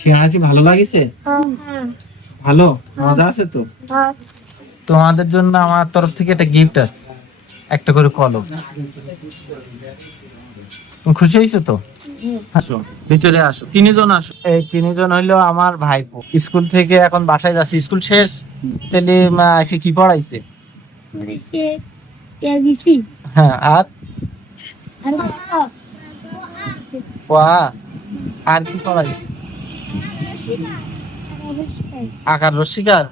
সিঙ্গাড়া কি ভালো লাগিছে? ভালো মজা আছে তো। তোমাদের জন্য আমার তরফ থেকে একটা গিফট আছে, একটা করে কলম। তুমি খুশি হয়েছো তো? আসো ভিতরে আসো, তিনজন আসো। এই তিনজন হইলো আমার ভাইপো। স্কুল থেকে এখন বাসায় যাচ্ছি, স্কুল শেষ। তাহলে আজকে কি পড়াইছে? হ্যাঁ, আর পড়া আর কি পড়াইছে? আকার রসিকার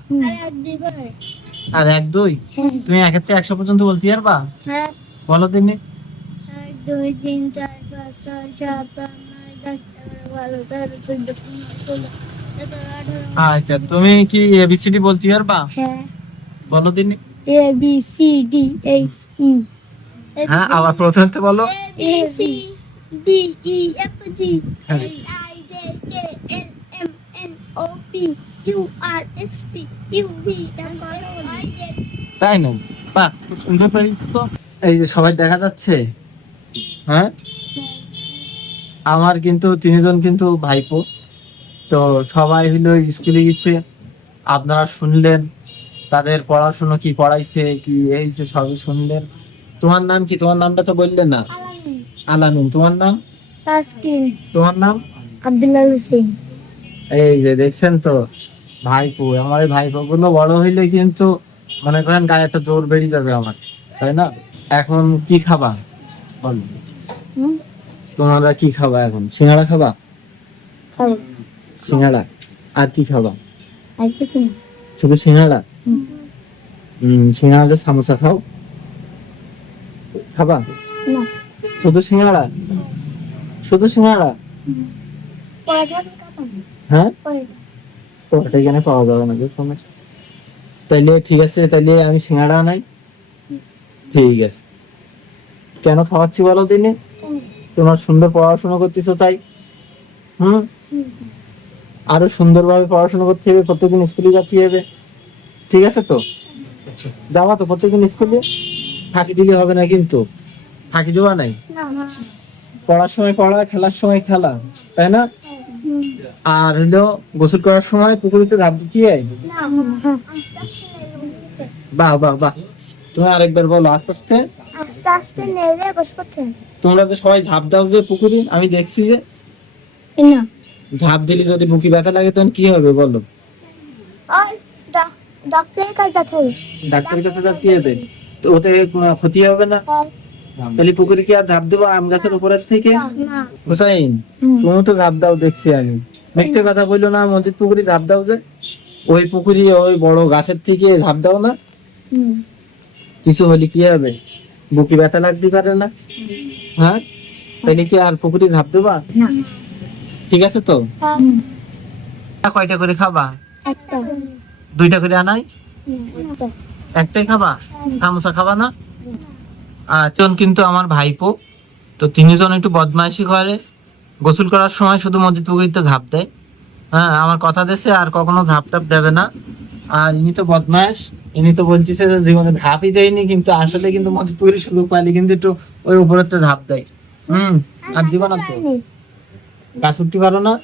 আর 1 2। তুমি 1 থেকে 100 পর্যন্ত বলতে পারবা? বলো দিনে। 1 2 3 4 5 6 7 8 9 10 11 12 13 14 15 16 17 18 আচ্ছা, তুমি কি এবিসিডি বলতে পারবা? হ্যাঁ। বলো দিনে। A B C D H E। হ্যাঁ, আবার প্রথম থেকে বলো। A C D E F G H I J K L M N O P Q R S T U V W I Z। তাই না? বাহ, খুব সুন্দর পেরেছো তো। এই যে সবাই দেখা যাচ্ছে। হ্যাঁ, আমার কিন্তু তিনজন কিন্তু ভাইপো। তো সবাই হইলো স্কুলে গেছে, আপনারা শুনলেন তাদের পড়াশোনা কি পড়াইছে কি হয়েছে সবই শুনলেন। তোমার নাম কি? তোমার নামটা তো বললেন না। আলামিন। তোমার নাম? তাসকিন। তোমার নাম? আব্দুল্লাহ হোসেন। এই যে দেখছেন তো ভাইপো, আমার এই ভাইপো গুলো বড় হইলে কিন্তু মনে করেন গায়ে একটা জোর বেরিয়ে যাবে আমার, তাই না? এখন কি খাবা বলো? তোমরা কি খাবা এখন? সিঙ্গাড়া খাবা? খাবো। সিঙ্গাড়া আর কি খাবা? আর কিছু না। শুধু সিঙ্গাড়া? সিঙ্গাড়া সামোসা খাও, খাবা? না। শুধু সিঙ্গাড়া? শুধু সিঙ্গাড়া? পরোটা খাবো। হ্যাঁ, পরোটা। পরোটা এখানে পাওয়া যাবে না, তাইলে ঠিক আছে, তাইলে আমি সিঙ্গাড়া নাই। ঠিক আছে, কেন খাওয়াচ্ছি বলো দিনে? তোমার সুন্দর পড়াশোনা করতেছো তাই। আরো সুন্দরভাবে পড়াশোনা করতে হবে, প্রত্যেকদিন স্কুলে যেতে হবে, ঠিক আছে তো? যাওয়া তো প্রত্যেকদিন স্কুলে? ফাঁকি দিলে হবে না কিন্তু, ফাঁকি দেওয়া নাই। পড়ার সময় পড়া, খেলার সময় খেলা, তাই না? আর হলো গোসল করার সময় পুকুরিতে ঝাঁপ দিতে হয়। বাহ বাহ বাহ, তুমি আরেকবার বলো আস্তে আস্তে। আস্তে আস্তে নেড়ে গোসল করতে হবে। তোমরা যে সবাই ঝাঁপ দাও যে পুকুরে, আমি দেখছি যে না। ঝাঁপ দিলে যদি বুকে ব্যথা লাগে তখন কি হবে বলো? আর ডাক্তারের কাছে যেতে হবে। ডাক্তারের কাছে যেতে হবে, তো ওতে ক্ষতি হবে না? তাহলে পুকুরে কি আর ঝাঁপ দেবো আম গাছের উপরের থেকে? না। হুসাইন, তুমি তো ঝাঁপ দাও দেখছি আমি। মিথ্যে কথা বললো না, মসজিদ পুকুরে ঝাঁপ দাও যে, ওই পুকুরে ওই বড় গাছের থেকে ঝাঁপ দাও না? কিছু হলে কি হবে? বুকে ব্যথা লাগতে পারে না? হ্যাঁ, তাহলে কি আর পুকুরে ঝাঁপ দেবা? না। ঠিক আছে তো? কয়টা করে খাবা? একটা। 2টা করে আনাই? একটা। একটাই খাবা? সামোসা খাবা না? কিন্তু আমার ভাইপো, তো তিনজন একটু বদমাইশি করে, গোসল করার সময় শুধু মসজিদ পুকুরিতে ঝাঁপ দেয়। হ্যাঁ, আমার কথা দিয়েছে আর কখনো ঝাঁপ টাপ দেবে না। আর ইনি তো বদমাইশ, ইনি তো বলতেছে যে জীবনে ঝাঁপই দেয়নি, কিন্তু আসলে কিন্তু মসজিদ পুকুরে সুযোগ পাইলে কিন্তু একটু ওই উপরেতে ঝাঁপ দেয়। আর দিবা না তো? গাছ উঠতে পারো না?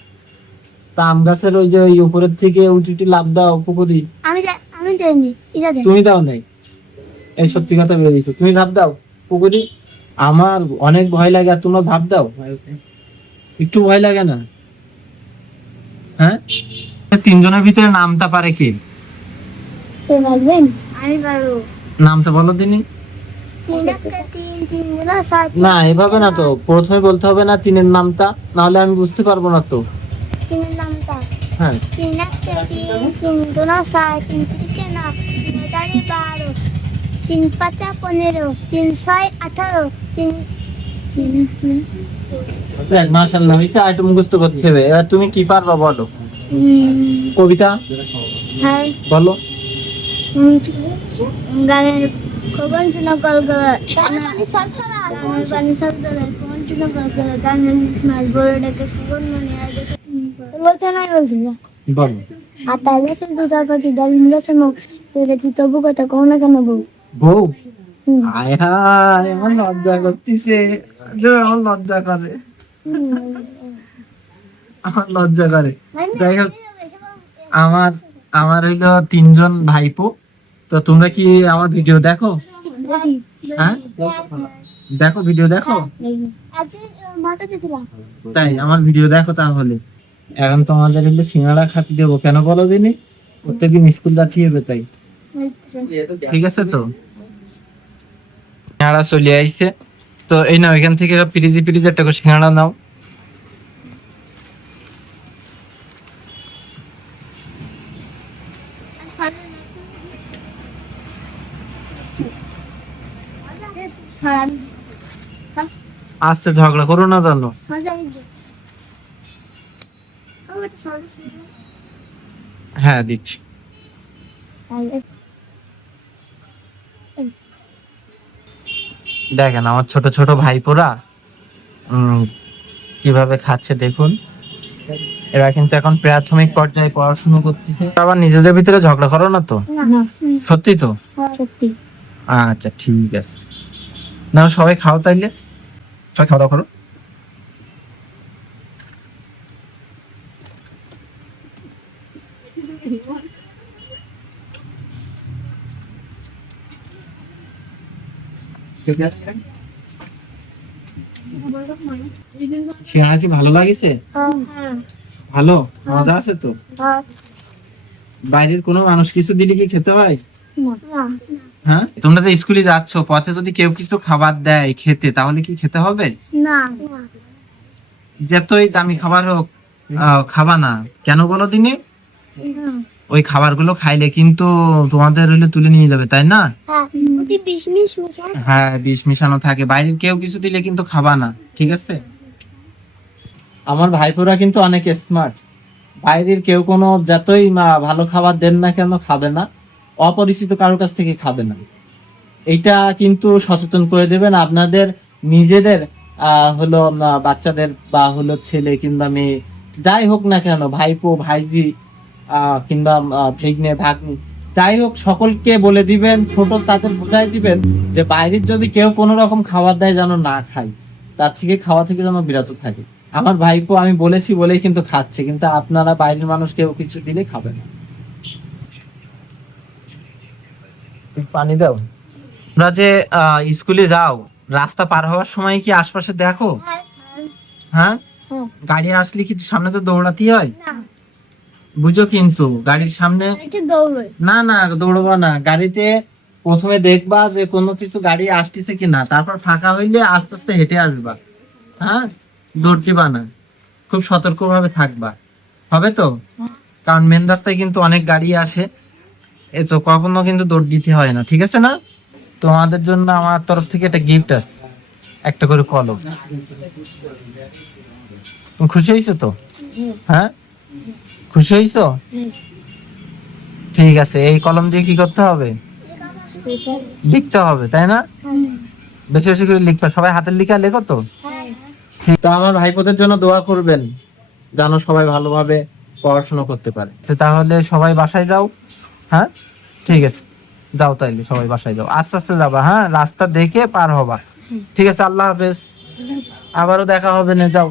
তা আম গাছের ওই যে ওই উপরের থেকে উঠি লাভ দাও পুকুরি। আমি যাইনি। এটা দেন। তুমি দাও নাই? এই সত্যি কথা বেরিয়েছো, তুমি ঝাঁপ দাও পুকুরি? আমার অনেক ভয় লাগে, আর তোমরা ঝাঁপ দাও? একটু ভয় লাগে না? হ্যাঁ, তিনজনের ভিতরে নামটা পারে কে? কে বলবেন? আমি পারবো। নামটা বলো দিনি। না, এভাবে না তো, প্রথমে বলতে হবে না তিনের নামটা, নাহলে আমি বুঝতে পারবো না তো। তিনের নামটা? হ্যাঁ। 3 1 3 3 2 7 3 3 9 3 4 12 3 5 15 3 6 18 3 3 মাশাআল্লাহ, হয়েছে। আর একটু মুখস্থ করতে হবে। এবার তুমি কি পারবা বলো? কবিতা হ্যাঁ বলো। গানের খগন শোনা গলগলা পানি সলছলা পানি সলছলা খগন শোনা গলগলা গানের স্মাইল বড় ডেকে খগন মনে আর দেখে বলতে নাই বলতে যা বলো। আর তাই গেছে দুধা পাখি ডালিম গেছে মুখ তোরে কি তবু কথা কও না কেন বউ? বউ? আয় হায়, আমার লজ্জা করতেছে, আমার লজ্জা করে। আমার লজ্জা করে। যাই হোক, আমার আমার হইলো 3 জন ভাইপো। তো তোমরা কি আমার ভিডিও দেখো? হ্যাঁ, দেখো, ভিডিও দেখো। তাই আমার ভিডিও দেখো তাহলে। এখন তোমাদের হইলো সিঙ্গাড়া খাতি দেবো, কেন বলো দিনি? প্রত্যেকদিন স্কুল যাচ্ছি হবে তাই। ঠিক আছে তো, সিঙ্গাড়া চলে আইছে। তো এই নাও, এখান থেকে ফ্রিজে একটা করে সিঙ্গাড়া নাও। আস্তে ঝগড়া করো না জানো। হ্যাঁ দিচ্ছি। দেখেন আমার ছোট ছোট ভাইপোরা কিভাবে খাচ্ছে দেখুন। এরা কিন্তু এখন প্রাথমিক পর্যায়ে পড়াশোনা করতেছে। আবার নিজেদের ভিতরে ঝগড়া করো না তো? সত্যি তো? আচ্ছা ঠিক আছে, না সবাই খাও তাইলে, সবাই খাওয়া দাওয়া করো। সিঙ্গাড়া কি ভালো লাগিছে? ভালো মজা আছে তো? বাইরের কোনো মানুষ কিছু দিলে কি খেতে হয়? হ্যাঁ, তোমরা তো স্কুলে যাচ্ছ, পথে যদি কেউ কিছু খাবার দেয় খেতে, তাহলে কি খেতে হবে? যতই দামি খাবার হোক খাবা না, কেন বলো দিনি? ওই খাবারগুলো খাইলে কিন্তু তোমাদের হইলে তুলে নিয়ে যাবে, তাই না? হ্যাঁ, বিষ মিশানো থাকে। বাইরের কেউ কিছু দিলে কিন্তু খাবা না, ঠিক আছে? আমার ভাইপোরা কিন্তু অনেক স্মার্ট। বাইরের কেউ কোনো যতই ভালো খাবার দেন না কেন খাবে না, অপরিচিত কারোর কাছ থেকে খাবে না। এইটা কিন্তু সচেতন করে দেবেন আপনাদের নিজেদের হলো বাচ্চাদের, বা হলো ছেলে কিংবা মেয়ে যাই হোক না কেন, ভাইপো ভাইজি কিংবা ভাগ্নে ভাগ্নি যাই হোক, সকলকে বলে দিবেন, ছোট তাদের বোঝাই দিবেন যে বাইরের যদি কেউ কোনো রকম খাবার দেয় যেন না খায়, তার থেকে খাওয়া থেকে যেন বিরত থাকে। আমার ভাইপো আমি বলেছি বলেই কিন্তু খাচ্ছে, কিন্তু আপনারা বাইরের মানুষ কেউ কিছু দিলে খাবে না। পানি দাও। তোমরা যে স্কুলে যাও, রাস্তা পার হওয়ার সময় কি আশপাশে দেখো? হ্যাঁ, গাড়ি আসলে কি সামনে তো দৌড়াতে হয়? বুঝো কিন্তু গাড়ির সামনে না না দৌড়বা না। গাড়িতে প্রথমে দেখবা যে কোনো কিছু গাড়ি আসতেছে কিনা, তারপর ফাঁকা হইলে আস্তে আস্তে হেঁটে আসবা। হ্যাঁ, দৌড় দিবা না, খুব সতর্ক ভাবে থাকবা, হবে তো? কারণ মেন রাস্তায় কিন্তু অনেক গাড়ি আসে, এ তো কখনো কিন্তু দৌড় দিতে হয় না, ঠিক আছে না? তোমাদের জন্য আমার তরফ থেকে একটা গিফট আছে, একটা করে কলম। তুমি খুশি হয়েছো তো? হ্যাঁ, খুশি হয়েছো? ঠিক আছে, এই কলম দিয়ে কি করতে হবে? লিখতে হবে, তাই না? বেশি বেশি করে লিখবে, সবাই হাতের লেখা লেখো তো। তো আমার ভাইপোদের জন্য দোয়া করবেন, যেন সবাই ভালোভাবে পড়াশোনা করতে পারে। তাহলে সবাই বাসায় যাও। হ্যাঁ ঠিক আছে, যাও তাইলে সবাই বাসায় যাও, আস্তে আস্তে যাবা। হ্যাঁ, রাস্তা দেখে পার হবা। ঠিক আছে, আল্লাহ হাফেজ, আবারও দেখা হবে না, যাও।